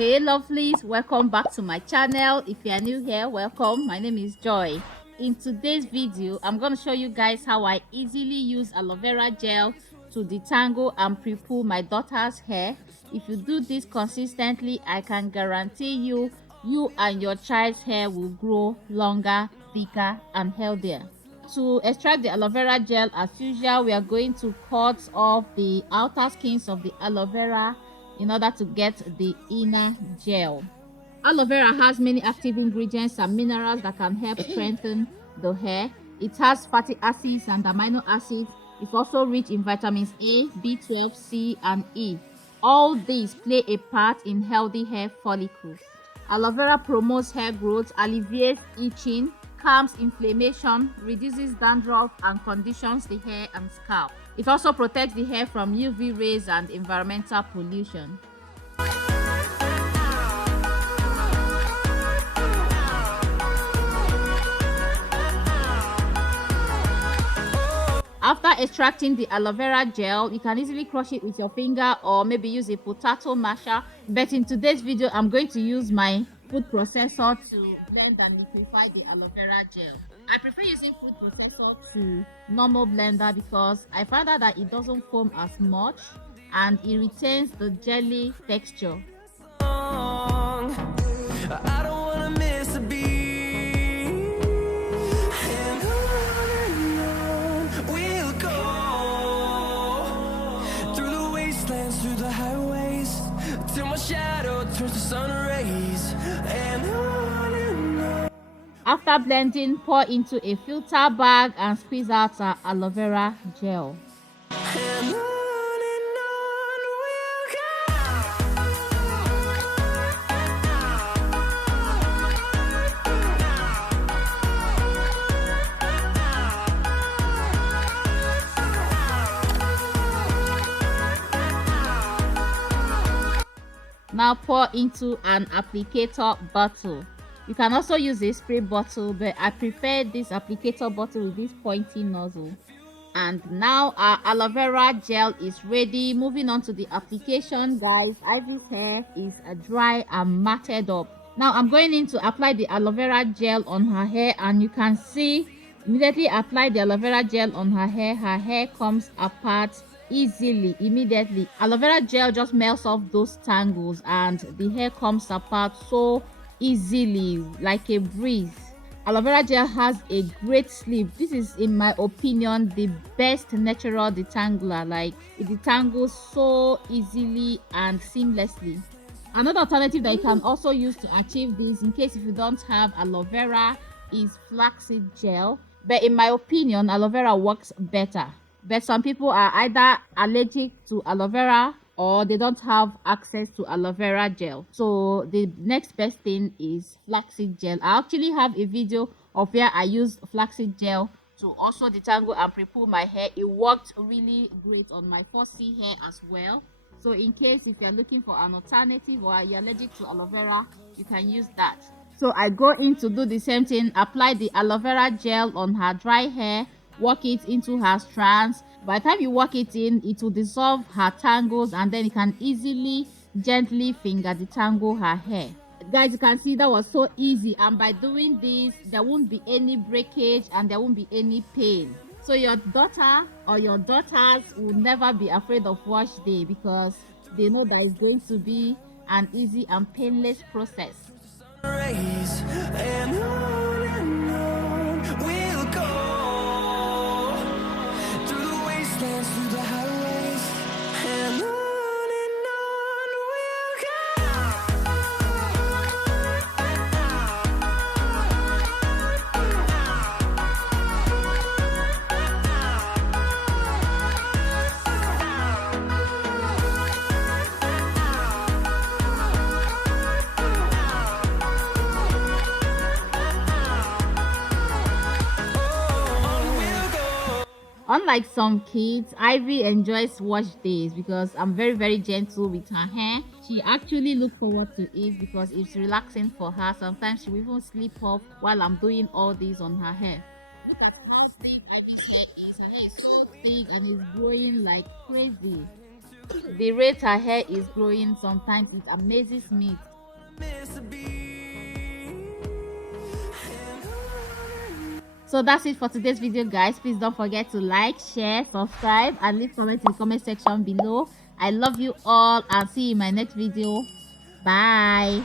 Hey lovelies, welcome back to my channel. If you are new here, welcome. My name is Joy. In today's video, I'm going to show you guys how I easily use aloe vera gel to detangle and pre-poo my daughter's hair. If you do this consistently, I can guarantee you and your child's hair will grow longer, thicker and healthier. To extract the aloe vera gel, as usual, we are going to cut off the outer skins of the aloe vera in order to get the inner gel. Aloe vera has many active ingredients and minerals that can help strengthen the hair. It has fatty acids and amino acids. It's also rich in vitamins A, B12, C, and E. All these play a part in healthy hair follicles. Aloe vera promotes hair growth, alleviates itching, calms inflammation, reduces dandruff, and conditions the hair and scalp. It also protects the hair from UV rays and environmental pollution. After extracting the aloe vera gel, you can easily crush it with your finger or maybe use a potato masher. But in today's video, I'm going to use my food processor to blend and liquefy the aloe vera gel. I prefer using food processor to normal blender because I find out that it doesn't foam as much and it retains the jelly texture. I don't wanna miss a beat. We'll go through the wastelands, through the highways, till my shadow turns to sun rays. And on and on. After blending, pour into a filter bag and squeeze out our aloe vera gel. And on we'll go. Now pour into an applicator bottle. You can also use a spray bottle, but I prefer this applicator bottle with this pointy nozzle. And now our aloe vera gel is ready. Moving on to the application, guys. Ivy's hair is dry and matted up. Now I'm going in to apply the aloe vera gel on her hair, and you can see immediately apply the aloe vera gel on her hair comes apart easily immediately. Aloe vera gel just melts off those tangles and the hair comes apart so easily like a breeze. Aloe vera gel has a great sleep. This is, in my opinion, the best natural detangler. Like, it detangles so easily and seamlessly. Another alternative that you can also use to achieve this, in case if you don't have aloe vera, is flaxseed gel. But in my opinion, aloe vera works better. But some people are either allergic to aloe vera or they don't have access to aloe vera gel. So the next best thing is flaxseed gel. I actually have a video of where I used flaxseed gel to also detangle and pre-poo my hair. It worked really great on my 4C hair as well. So in case if you're looking for an alternative or you're allergic to aloe vera, you can use that. So I go in to do the same thing, apply the aloe vera gel on her dry hair, work it into her strands. By the time you work it in, it will dissolve her tangles and then you can easily gently finger detangle her hair. Guys, you can see that was so easy, and by doing this there won't be any breakage and there won't be any pain. So your daughter or your daughters will never be afraid of wash day because they know that it's going to be an easy and painless process. And on we'll go through the wastelands, through the highways, and on we'll Unlike some kids, Ivy enjoys wash days because I'm very gentle with her hair. She actually looks forward to it because it's relaxing for her. Sometimes she will even sleep off while I'm doing all this on her hair. Look at how thick Ivy's hair is. Her hair is so thick and it's growing like crazy. The rate her hair is growing sometimes it amazes me. So that's it for today's video, guys. Please don't forget to like, share, subscribe, and leave comments in the comment section below. I love you all, and see you in my next video. Bye.